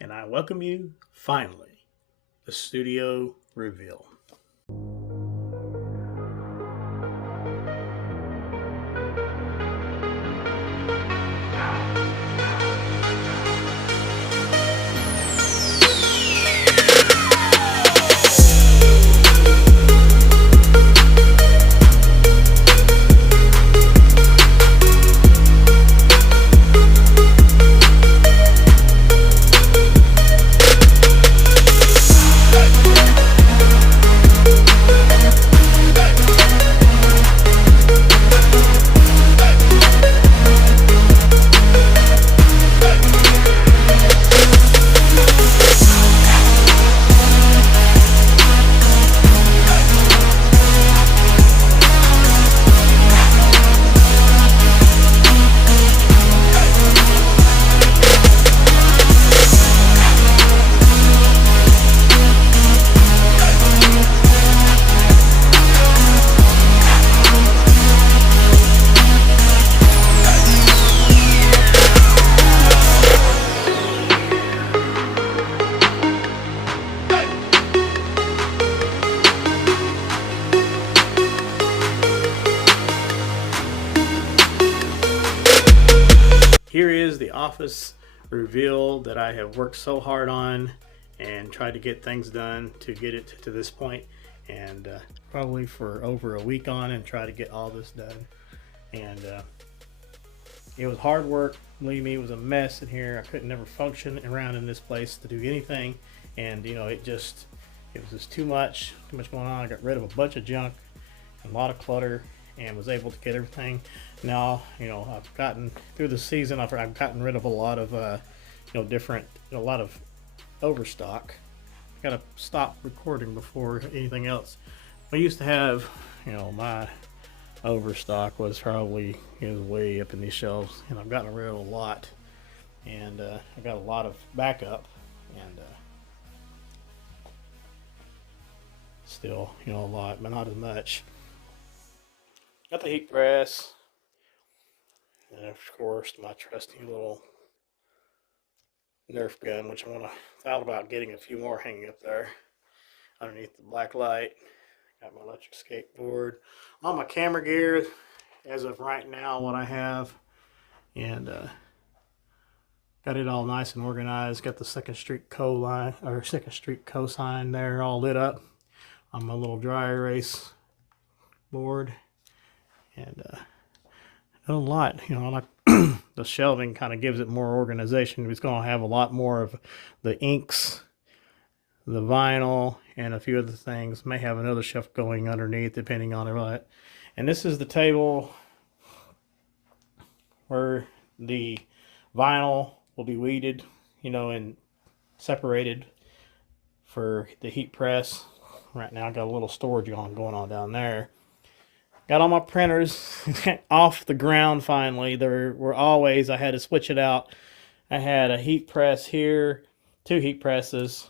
and I welcome you, finally, the studio reveal. Here is the office reveal that I have worked so hard on and tried to get things done to get it to this point, and probably for over a week on and try to get all this done. And it was hard work, believe me. It was a mess in here. I couldn't never function around in this place to do anything, and it was just too much going on. I got rid of a bunch of junk, a lot of clutter, and was able to get everything. Now, I've gotten through the season. I've gotten rid of a lot of, a lot of overstock. I gotta stop recording before anything else. I used to have, my overstock was probably way up in these shelves, and I've gotten rid of a lot. And I got a lot of backup, and still, a lot, but not as much. Got the heat press, and of course my trusty little Nerf gun, which thought about getting a few more hanging up there underneath the black light. Got my electric skateboard, all my camera gear as of right now, what I have, and got it all nice and organized. Got the Second Street cosign there all lit up on my little dry erase board. And a lot, I like the shelving kind of gives it more organization. It's going to have a lot more of the inks, the vinyl, and a few other things. May have another shelf going underneath depending on it. And this is the table where the vinyl will be weeded, and separated for the heat press. Right now I got a little storage going on down there. Got all my printers off the ground finally. There were always, I had to switch it out. I had a heat press here, 2 heat presses.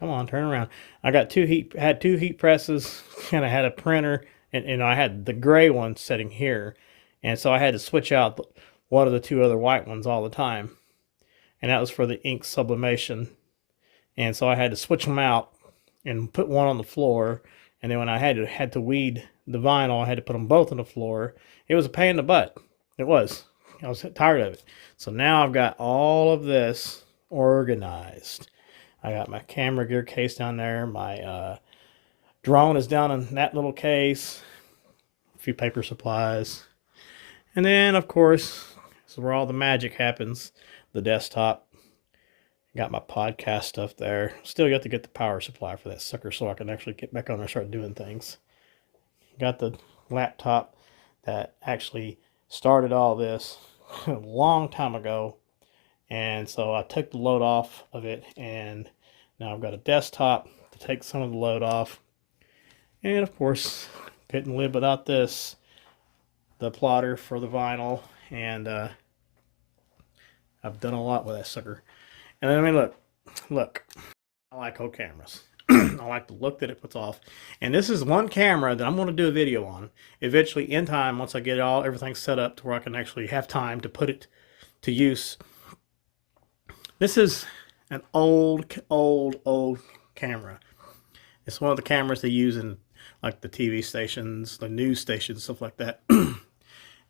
Come on, turn around. I got two heat presses, and I had a printer, and I had the gray one sitting here. And so I had to switch out one of the 2 other white ones all the time. And that was for the ink sublimation. And so I had to switch them out and put one on the floor. And then when I had to weed the vinyl, I had to put them both on the floor. It was a pain in the butt. It was. I was tired of it. So now I've got all of this organized. I got my camera gear case down there. My drone is down in that little case. A few paper supplies. And then, of course, this is where all the magic happens. The desktop. Got my podcast stuff there. Still got to get the power supply for that sucker so I can actually get back on there and start doing things. Got the laptop that actually started all this a long time ago. And so I took the load off of it, and now I've got a desktop to take some of the load off. And of course, couldn't live without this. The plotter for the vinyl, and I've done a lot with that sucker. And then, look, I like old cameras. I like the look that it puts off. And this is one camera that I'm going to do a video on eventually in time, once I get everything set up to where I can actually have time to put it to use. This is an old camera. It's one of the cameras they use in like the TV stations, the news stations, stuff like that.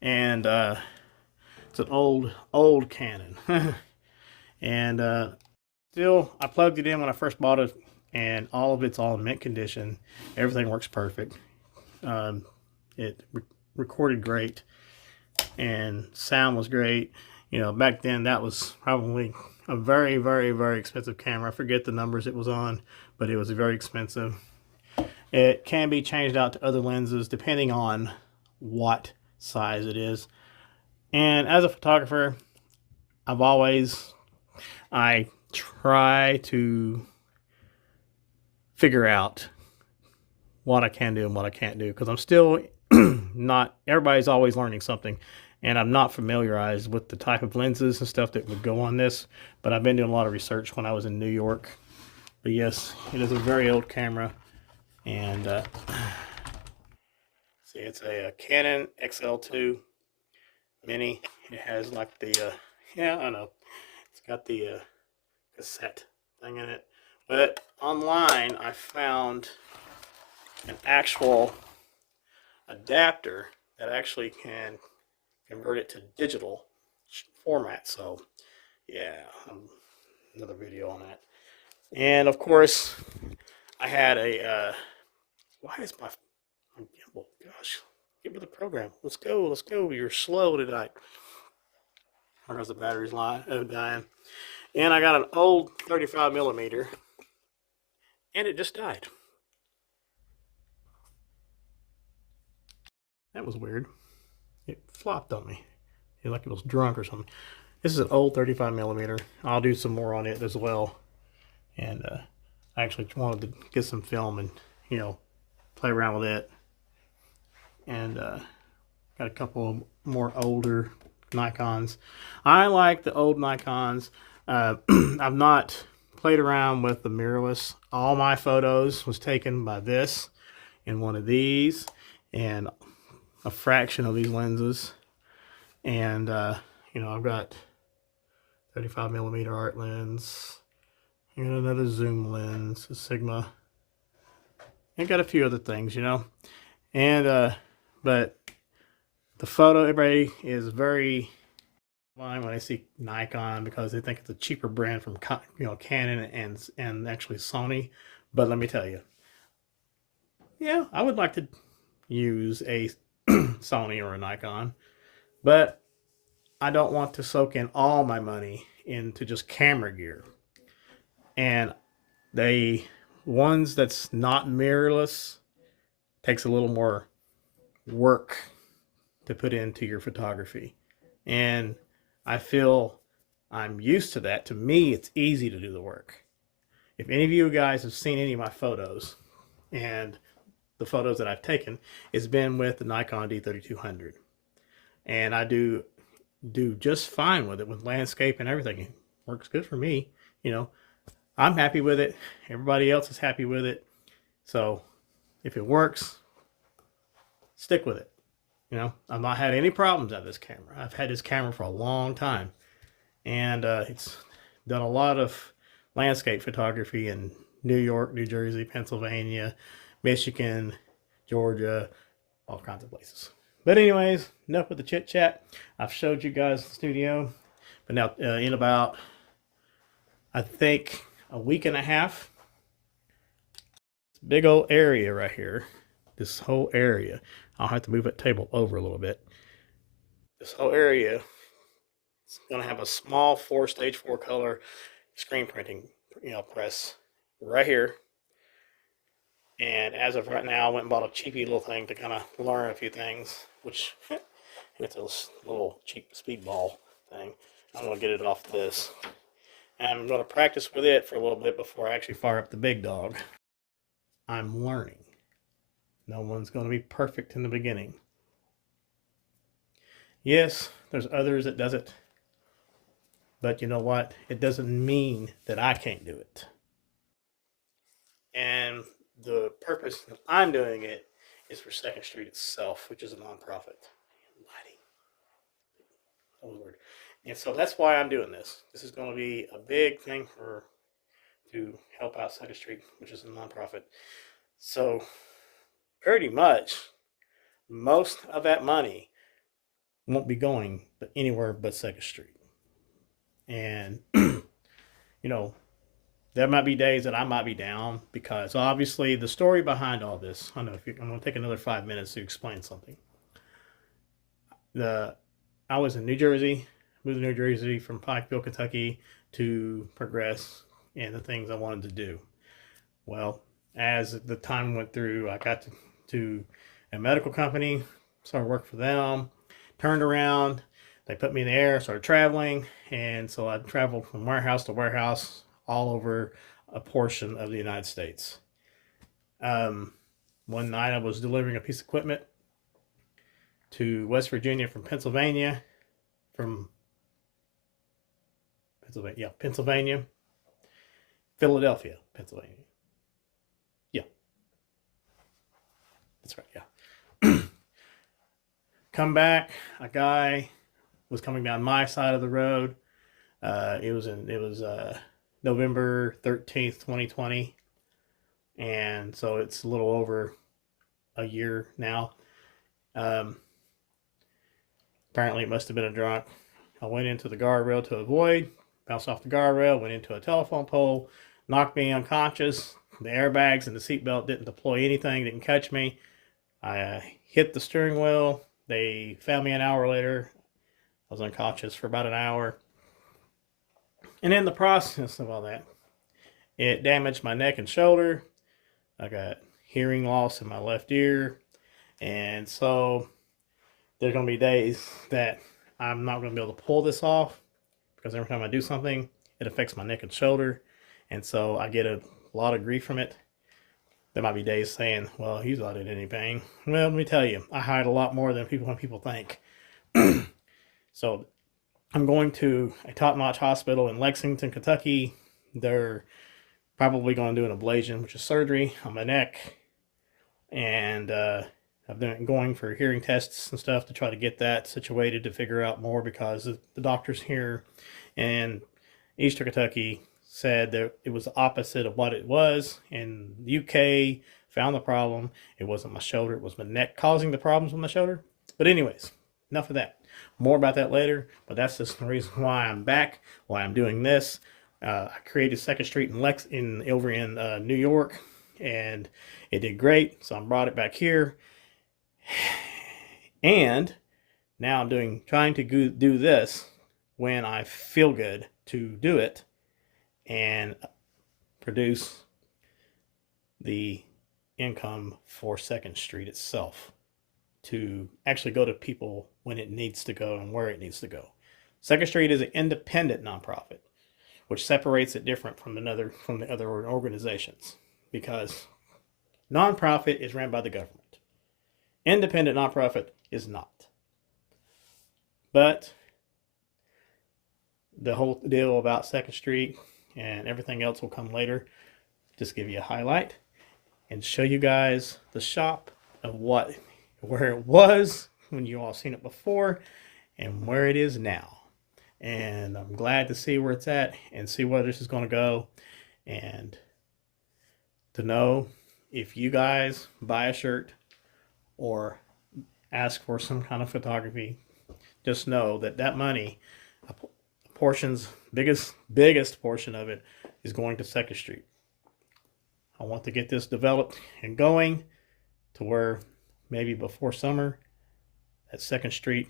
And it's an old Canon. And still, I plugged it in when I first bought it, and all of it's all in mint condition. Everything works perfect. It recorded great, and sound was great. You know, back then that was probably a very expensive camera. I forget the numbers it was on, but it was very expensive. It can be changed out to other lenses depending on what size it is. And as a photographer, I try to figure out what I can do and what I can't do, because I'm still not, everybody's always learning something, and I'm not familiarized with the type of lenses and stuff that would go on this, but I've been doing a lot of research when I was in New York. But yes, it is a very old camera, and see, it's a Canon XL2 Mini. It has like the yeah, I know, it's got the cassette thing in it, but online I found an actual adapter that actually can convert it to digital format. So yeah, another video on that. And of course, I had a why is my gimbal, gosh, get with the program, let's go, you're slow tonight. Because the battery's dying. And I got an old 35 millimeter, and it just died. That was weird. It flopped on me, like it was drunk or something. This is an old 35 millimeter. I'll do some more on it as well. And I actually wanted to get some film and, you know, play around with it. And got a couple more older Nikons. I like the old Nikons. I've not played around with the mirrorless. All my photos was taken by this and one of these, and a fraction of these lenses. And you know, I've got 35 millimeter art lens and another zoom lens, a Sigma. I got a few other things, you know. And but the photo, everybody is very fine when I see Nikon because they think it's a cheaper brand from, you know, Canon and actually Sony. But let me tell you, yeah, I would like to use a Sony or a Nikon, but I don't want to soak in all my money into just camera gear. And they ones that's not mirrorless takes a little more work to put into your photography. And I feel I'm used to that. To me, it's easy to do the work. If any of you guys have seen any of my photos, and the photos that I've taken, it's been with the Nikon D3200. And I do just fine with it, with landscape and everything. It works good for me. You know, I'm happy with it. Everybody else is happy with it. So if it works, stick with it. You know, I've not had any problems with this camera. I've had this camera for a long time, and it's done a lot of landscape photography in New York, New Jersey, Pennsylvania, Michigan, Georgia, all kinds of places. But anyways, enough with the chit chat. I've showed you guys the studio, but now in about, I think, a week and a half, this big old area right here, this whole area, I'll have to move that table over a little bit. This whole area is going to have a small stage 4 color screen printing, you know, press right here. And as of right now, I went and bought a cheapy little thing to kind of learn a few things, which it's a little cheap speedball thing. I'm going to get it off this. And I'm going to practice with it for a little bit before I actually fire up the big dog. I'm learning. No one's going to be perfect in the beginning. Yes, there's others that does it. But you know what? It doesn't mean that I can't do it. And the purpose that I'm doing it is for Second Street itself, which is a nonprofit. And so that's why I'm doing this. This is going to be a big thing to help out Second Street, which is a nonprofit. So pretty much most of that money won't be going anywhere but Second Street. And you know, there might be days that I might be down because obviously the story behind all this. I know if I'm going to take another 5 minutes to explain something. I was in New Jersey, moved to New Jersey from Pikeville, Kentucky, to progress in the things I wanted to do. Well, as the time went through, I got to a medical company, started working for them, turned around, they put me in the air, started traveling, and so I traveled from warehouse to warehouse all over a portion of the United States. One night I was delivering a piece of equipment to West Virginia from Pennsylvania, Pennsylvania, Philadelphia, Pennsylvania. Yeah, that's right. Yeah. Come back. A guy was coming down my side of the road. It was November 13th, 2020, and so it's a little over a year now. Apparently, it must have been a drunk. I went into the guardrail to avoid, bounced off the guardrail, went into a telephone pole, knocked me unconscious. The airbags and the seatbelt didn't deploy anything, didn't catch me. I hit the steering wheel. They found me an hour later. I was unconscious for about an hour. And in the process of all that, it damaged my neck and shoulder. I got hearing loss in my left ear. And so there's going to be days that I'm not going to be able to pull this off because every time I do something, it affects my neck and shoulder. And so I get a lot of grief from it. There might be days saying, well, he's not in any pain. Well, let me tell you, I hide a lot more than people think. So I'm going to a top-notch hospital in Lexington, Kentucky. They're probably going to do an ablation, which is surgery on my neck. And I've been going for hearing tests and stuff to try to get that situated to figure out more because the doctors here in Eastern Kentucky said that it was the opposite of what it was. In the UK, found the problem. It wasn't my shoulder. It was my neck causing the problems with my shoulder. But anyways, enough of that. More about that later. But that's just the reason why I'm back, why I'm doing this. I created Second Street over in New York, and it did great. So I brought it back here. And now I'm trying to do this when I feel good to do it and produce the income for Second Street itself to actually go to people when it needs to go and where it needs to go. Second Street is an independent nonprofit, which separates it different from the other organizations, because nonprofit is ran by the government. Independent nonprofit is not. But the whole deal about Second Street and everything else will come later. Just give you a highlight and show you guys the shop of where it was when you all seen it before and where it is now. And I'm glad to see where it's at and see where this is going to go, and to know if you guys buy a shirt or ask for some kind of photography, just know that money, biggest portion of it, is going to Second Street. I want to get this developed and going to where maybe before summer, that Second Street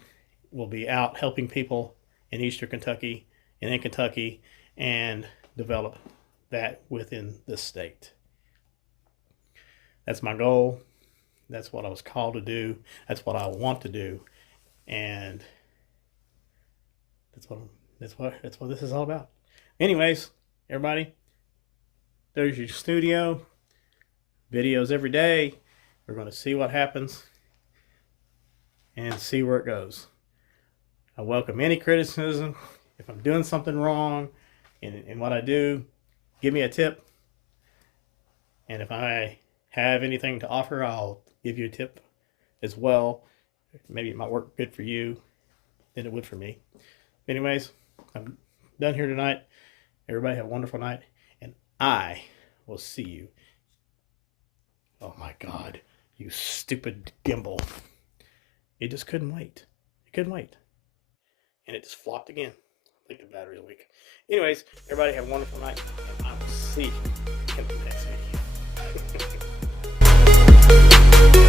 will be out helping people in Eastern Kentucky and in Kentucky, and develop that within the state. That's my goal. That's what I was called to do. That's what I want to do, and that's what this is all about. Anyways, everybody, there's your studio. Videos every day. We're going to see what happens and see where it goes. I welcome any criticism. If I'm doing something wrong in what I do, give me a tip. And if I have anything to offer, I'll give you a tip as well. Maybe it might work good for you than it would for me. Anyways, I'm done here tonight. Everybody have a wonderful night, and I will see you. Oh my God, you stupid gimbal. It just couldn't wait. It couldn't wait. And it just flopped again. I think the battery's weak. Anyways, everybody have a wonderful night, and I will see you in the next video.